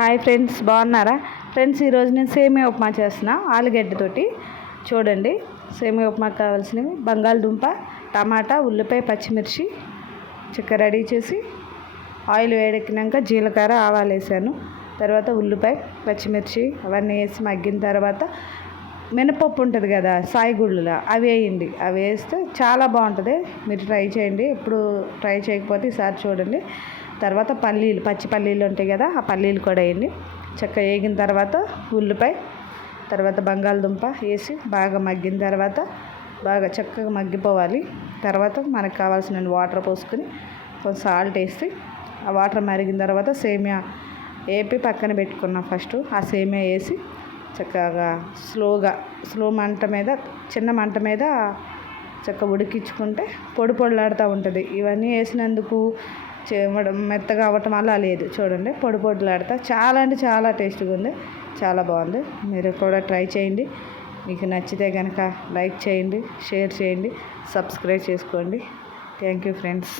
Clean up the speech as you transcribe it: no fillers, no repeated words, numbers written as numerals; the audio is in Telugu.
హాయ్ ఫ్రెండ్స్, బాగున్నారా ఫ్రెండ్స్? ఈరోజు నేను సేమియా ఉప్మా చేస్తున్నా ఆలుగడ్డతోటి. చూడండి, సేమియా ఉప్మాకి కావాల్సినవి బంగాళదుంప, టమాటా, ఉల్లిపాయ, పచ్చిమిర్చి చక్కెర రెడీ చేసి ఆయిల్ వేడెక్కినాక జీలకర్ర ఆవాలు వేసాను. తర్వాత ఉల్లిపాయ, పచ్చిమిర్చి అవన్నీ వేసి మగ్గిన తర్వాత మినపప్పు ఉంటుంది కదా, సాయిగుళ్ళులా, అవి వేయండి. అవి వేస్తే చాలా బాగుంటుంది. మీరు ట్రై చేయండి. ఎప్పుడు ట్రై చేయకపోతే ఈసారి చూడండి. తర్వాత పల్లీలు, పచ్చి పల్లీలు ఉంటాయి కదా, ఆ పల్లీలు కూడా వేయండి. చక్కగా వేగిన తర్వాత ఉల్లిపాయ, తర్వాత బంగాళదుంప వేసి బాగా మగ్గిన తర్వాత బాగా చక్కగా మగ్గిపోవాలి. తర్వాత మనకు కావాల్సిన వాటర్ పోసుకొని కొంచెం సాల్ట్ వేసి ఆ వాటర్ మరిగిన తర్వాత సేమియా వేపి పక్కన పెట్టుకున్నాం. ఫస్ట్ ఆ సేమియా వేసి చక్కగా స్లో మంట మీద, చిన్న మంట మీద చక్కగా ఉడికించుకుంటే పొడి పొడిలాడుతూ ఉంటుంది. ఇవన్నీ వేసినందుకు మెత్తగా అవ్వటం వల్ల లేదు. చూడండి, పొడి పొడిలాడుతా చాలా అంటే చాలా టేస్ట్గా ఉంది. చాలా బాగుంది. మీరు కూడా ట్రై చేయండి. మీకు నచ్చితే కనుక లైక్ చేయండి, షేర్ చేయండి, సబ్స్క్రైబ్ చేసుకోండి. Thank you friends.